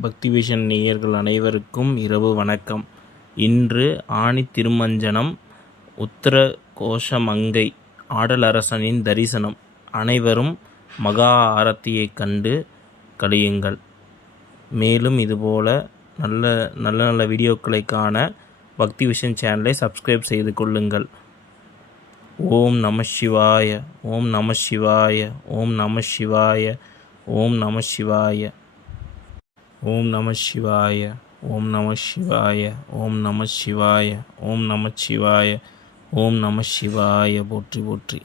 பக்தி விஷன் நேயர்கள் அனைவருக்கும் இரவு வணக்கம். இன்று ஆனி திருமஞ்சனம், உத்தர கோஷமங்கை ஆடலரசனின் தரிசனம். அனைவரும் மகா ஆரத்தியைக் கண்டு கழியுங்கள். மேலும் இதுபோல நல்ல நல்ல வீடியோக்களை காண பக்தி விஷன் சேனலை சப்ஸ்கிரைப் செய்து கொள்ளுங்கள். ஓம் நம சிவாய, ஓம் நம சிவாய, ஓம் நம சிவாய, ஓம் நம சிவாய, ஓம் நம சிவாய, ஓம் நம சிவாய, ஓம் நம சிவாய, ஓம் நம சிவாய, ஓம் நம சிவாய. போற்றி போற்றி.